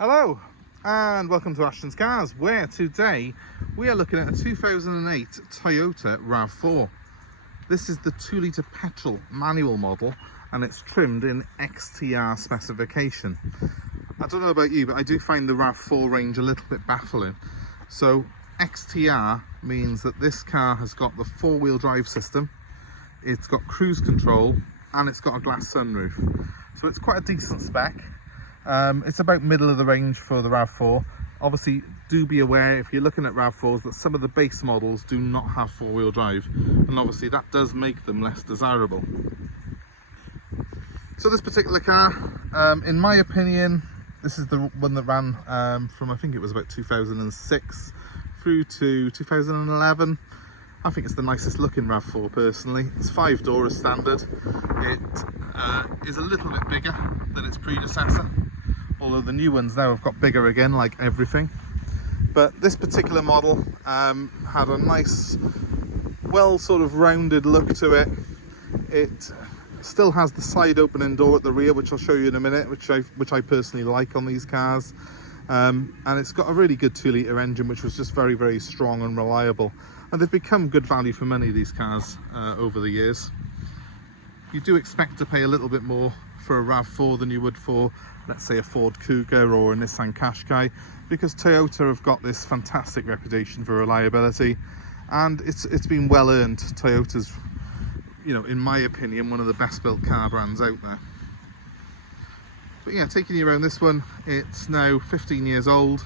Hello and welcome to Ashton's Cars, where today we are looking at a 2008 Toyota Rav4. This is the 2-litre petrol manual model and it's trimmed in XTR specification. I don't know about you, but I do find the Rav4 range a little bit baffling. So XTR means that this car has got the 4-wheel-drive system, it's got cruise control and it's got a glass sunroof. So it's quite a decent spec. It's about middle of the range for the Rav4. Obviously, do be aware if you're looking at Rav4s that some of the base models do not have 4-wheel drive, and obviously that does make them less desirable. So this particular car, in my opinion, this is the one that ran from, I think it was about 2006 through to 2011. I think it's the nicest looking Rav4 personally. It's 5-door as standard. It is a little bit bigger than its predecessor, although the new ones now have got bigger again, like everything. But this particular model had a nice, well sort of rounded look to it. It still has the side opening door at the rear, which I'll show you in a minute, which I personally like on these cars. And it's got a really good 2-litre engine, which was just very, very strong and reliable. And they've become good value for money, these cars, over the years. You do expect to pay a little bit more for a Rav4 than you would for, let's say, a Ford Kuga or a Nissan Qashqai, because Toyota have got this fantastic reputation for reliability, and it's been well earned. Toyota's, you know, in my opinion, one of the best built car brands out there. But yeah, taking you around this one, it's now 15 years old.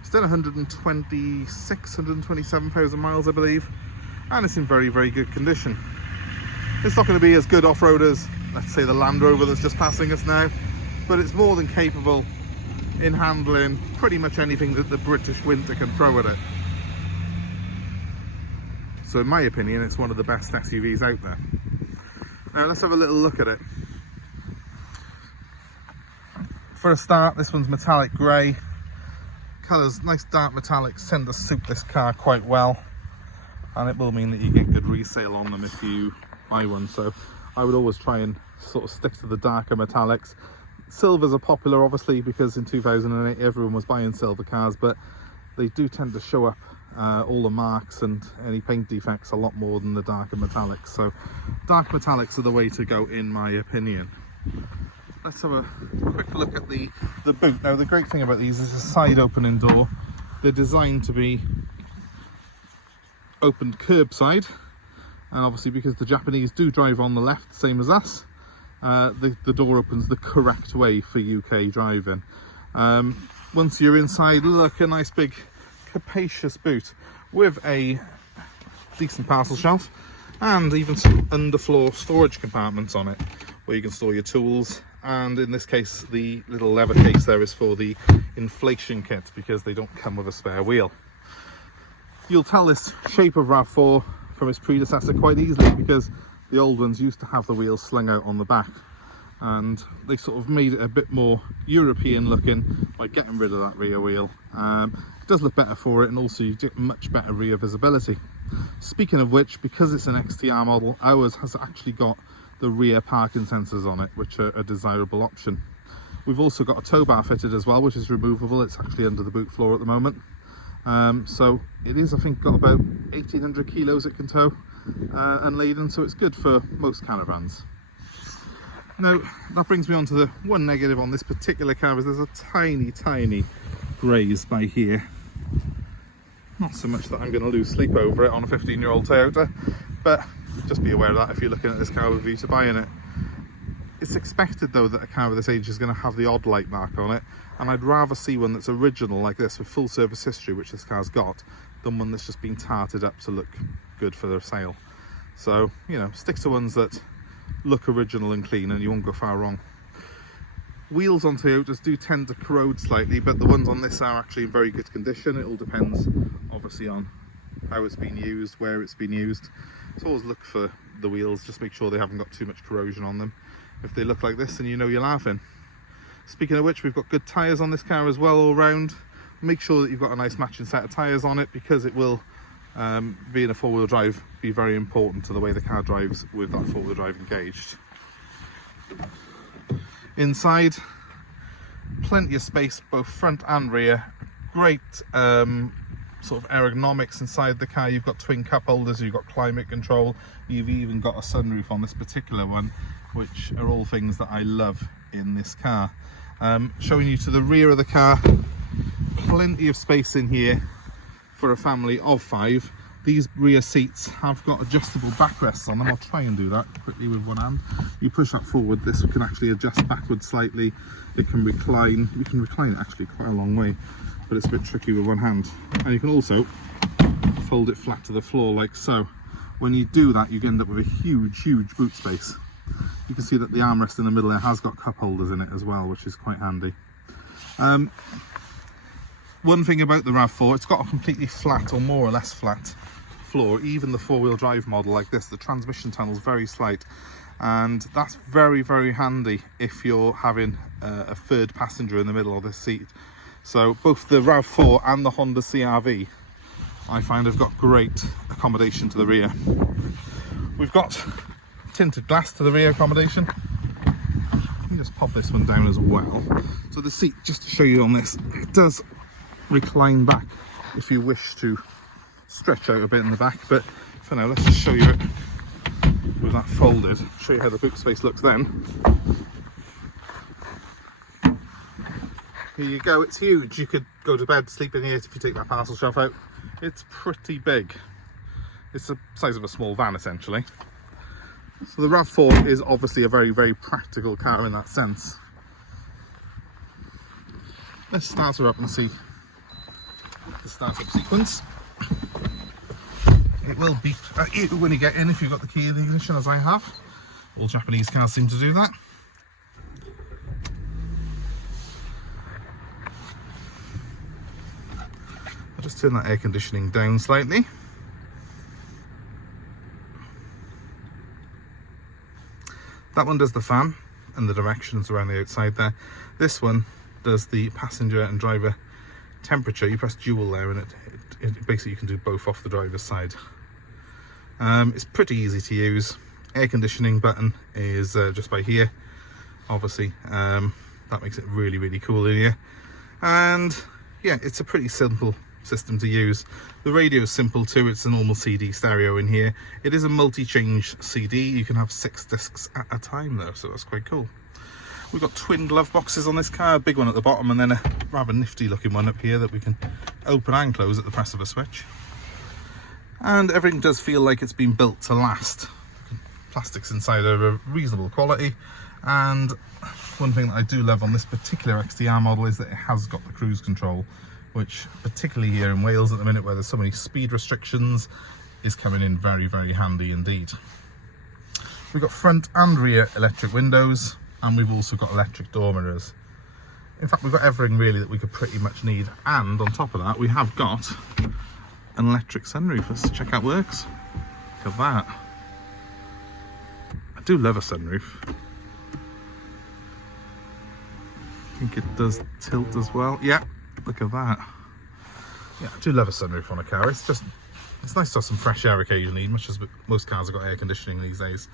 It's done 127,000 miles, I believe, and it's in very, very good condition. It's not going to be as good off-road as, let's say, the Land Rover that's just passing us now, but it's more than capable in handling pretty much anything that the British winter can throw at it. So in my opinion, it's one of the best SUVs out there. Now let's have a little look at it. For a start, this one's metallic grey. Colours, nice dark metallics, tend to suit this car quite well, and it will mean that you get good resale on them if you buy one. So I would always try and sort of stick to the darker metallics. Silvers are popular, obviously, because in 2008 everyone was buying silver cars, but they do tend to show up all the marks and any paint defects a lot more than the darker metallics. So dark metallics are the way to go, in my opinion. Let's have a quick look at the boot. Now, the great thing about these is a side opening door. They're designed to be opened curbside, and obviously because the Japanese do drive on the left, same as us, the door opens the correct way for UK driving. Once you're inside, look, a nice big capacious boot with a decent parcel shelf and even some underfloor storage compartments on it where you can store your tools. And in this case, the little lever case there is for the inflation kit, because they don't come with a spare wheel. You'll tell this shape of Rav4 from its predecessor quite easily, because the old ones used to have the wheels slung out on the back, and they sort of made it a bit more European looking by getting rid of that rear wheel. It does look better for it, and also you get much better rear visibility. Speaking of which, because it's an XTR model, ours has actually got the rear parking sensors on it, which are a desirable option. We've also got a tow bar fitted as well, which is removable. It's actually under the boot floor at the moment. So it is, I think, got about 1,800 kilos it can tow unladen, so it's good for most caravans. Now, that brings me on to the one negative on this particular car, is there's a tiny graze by here. Not so much that I'm going to lose sleep over it on a 15-year-old Toyota, but just be aware of that if you're looking at this car with a view to buying it. It's expected though that a car of this age is going to have the odd light mark on it, and I'd rather see one that's original like this with full service history, which this car's got, than one that's just been tarted up to look good for their sale. So, you know, stick to ones that look original and clean and you won't go far wrong. Wheels on Toyotas do tend to corrode slightly, but the ones on this are actually in very good condition. It all depends obviously on how it's been used, where it's been used. So always look for the wheels, just make sure they haven't got too much corrosion on them. If they look like this, then you know you're laughing. Speaking of which, we've got good tyres on this car as well all round. Make sure that you've got a nice matching set of tyres on it, because it will, being a 4-wheel drive, be very important to the way the car drives with that 4-wheel drive engaged. Inside, Plenty of space, both front and rear. Great sort of ergonomics inside the car. You've got twin cup holders, you've got climate control, you've even got a sunroof on this particular one, which are all things that I love in this car. Showing you to the rear of the car, plenty of space in here for a family of 5. These rear seats have got adjustable backrests on them. I'll try and do that quickly with one hand. You push that forward, this can actually adjust backwards slightly. It can recline. You can recline it actually quite a long way, but it's a bit tricky with one hand. And you can also fold it flat to the floor like so. When you do that, you end up with a huge boot space. You can see that the armrest in the middle there has got cup holders in it as well, which is quite handy. One thing about the RAV4, it's got a completely flat or more or less flat floor. Even the 4-wheel drive model like this, the transmission tunnel is very slight, and that's very handy if you're having a third passenger in the middle of this seat. So both the RAV4 and the Honda CR-V, I find, have got great accommodation to the rear. We've got tinted glass to the rear accommodation. Let me just pop this one down as well. So the seat, just to show you on this, it does recline back if you wish to stretch out a bit in the back, but for now let's just show you it with that folded, show you how the boot space looks then. Here you go, it's huge. You could go to bed, sleep in here if you take that parcel shelf out. It's pretty big. It's the size of a small van essentially. So the RAV4 is obviously a very practical car in that sense. Let's start her up and see the startup sequence. It will beep at you when you get in if you've got the key in the ignition, as I have. All Japanese cars seem to do that. I'll just turn that air conditioning down slightly. That one does the fan and the directions around the outside there. This one does the passenger and driver temperature. You press dual there and it basically you can do both off the driver's side. It's pretty easy to use. Air conditioning button is just by here, obviously. That makes it really cool in here. And yeah, it's a pretty simple system to use. The radio is simple too. It's a normal CD stereo in here. It is a multi-change CD. You can have 6 discs at a time though, so that's quite cool. We've got twin glove boxes on this car, a big one at the bottom and then a rather nifty looking one up here that we can open and close at the press of a switch. And everything does feel like it's been built to last. Plastics inside are a reasonable quality, and one thing that I do love on this particular XTR model is that it has got the cruise control, which particularly here in Wales at the minute where there's so many speed restrictions is coming in very handy indeed. We've got front and rear electric windows, and we've also got electric door mirrors. In fact, we've got everything really that we could pretty much need, and on top of that we have got an electric sunroof. Let's check out works. Look at that. I do love a sunroof. I think it does tilt as well. Yeah, look at that. Yeah, I do love a sunroof on a car. It's nice to have some fresh air occasionally, much as most cars have got air conditioning these days.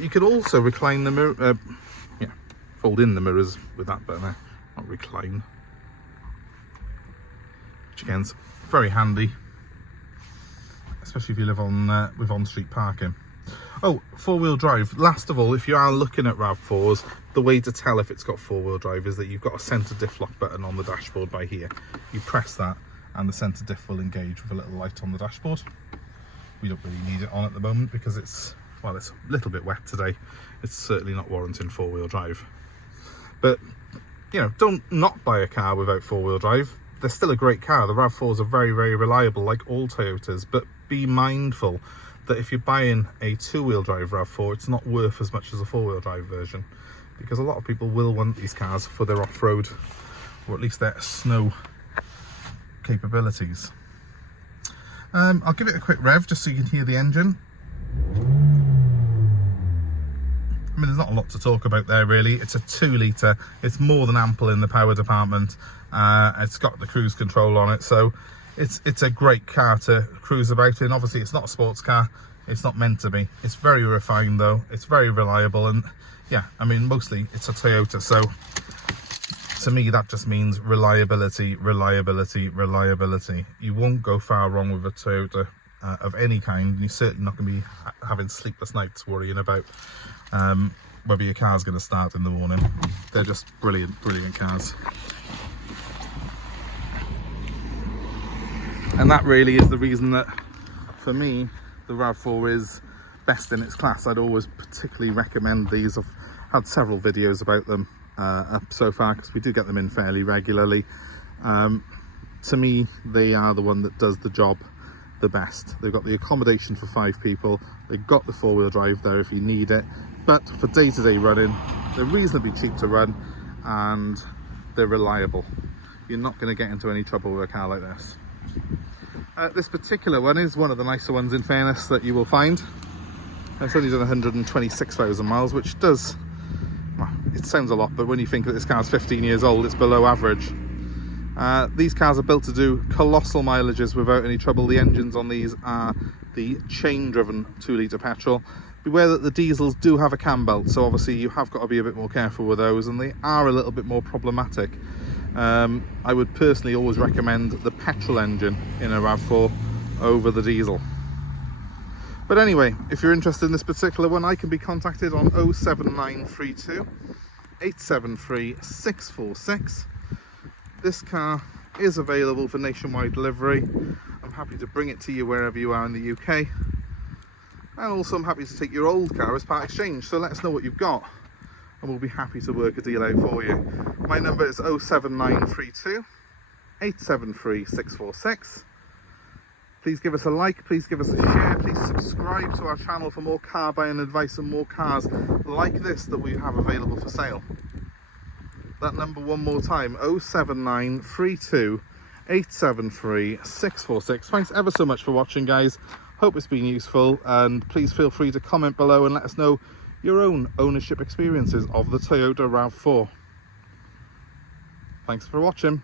You could also recline the mirror, fold in the mirrors with that button there, not recline. Which again is very handy, especially if you live on with on-street parking. Oh, 4-wheel drive. Last of all, if you are looking at RAV4s, the way to tell if it's got 4-wheel drive is that you've got a centre diff lock button on the dashboard by here. You press that and the centre diff will engage with a little light on the dashboard. We don't really need it on at the moment because it's a little bit wet today. It's certainly not warranting 4-wheel drive. But, you know, don't not buy a car without 4-wheel drive. They're still a great car. The RAV4s are very reliable, like all Toyotas, but be mindful that if you're buying a 2-wheel drive RAV4, it's not worth as much as a 4-wheel drive version, because a lot of people will want these cars for their off-road, or at least their snow capabilities. I'll give it a quick rev just so you can hear the engine. I mean, there's not a lot to talk about there really. It's a 2-litre, it's more than ample in the power department. It's got the cruise control on it, so it's a great car to cruise about in. Obviously it's not a sports car, it's not meant to be. It's very refined though, it's very reliable, and yeah, I mean mostly it's a Toyota, so to me, that just means reliability, reliability, reliability. You won't go far wrong with a Toyota of any kind. You're certainly not going to be having sleepless nights worrying about whether your car's going to start in the morning. They're just brilliant, brilliant cars. And that really is the reason that, for me, the RAV4 is best in its class. I'd always particularly recommend these. I've had several videos about them up so far, because we do get them in fairly regularly. To me, they are the one that does the job the best. They've got the accommodation for 5 people, they've got the 4-wheel drive there if you need it, but for day-to-day running, they're reasonably cheap to run and they're reliable. You're not going to get into any trouble with a car like this. This particular one is one of the nicer ones, in fairness, that you will find. It's only done 126,000 miles, which does, well, it sounds a lot, but when you think that this car's 15 years old, it's below average. These cars are built to do colossal mileages without any trouble. The engines on these are the chain-driven 2-litre petrol. Beware that the diesels do have a cam belt, so obviously you have got to be a bit more careful with those, and they are a little bit more problematic. I would personally always recommend the petrol engine in a RAV4 over the diesel. But anyway, if you're interested in this particular one, I can be contacted on 07932 873 646. This car is available for nationwide delivery. I'm happy to bring it to you wherever you are in the UK. And also I'm happy to take your old car as part exchange, so let us know what you've got and we'll be happy to work a deal out for you. My number is 07932 873 646. Please give us a like, please give us a share, please subscribe to our channel for more car buying advice and more cars like this that we have available for sale. That number one more time, 07932 873 646. Thanks ever so much for watching, guys. Hope it's been useful, and please feel free to comment below and let us know your own ownership experiences of the Toyota RAV4. Thanks for watching.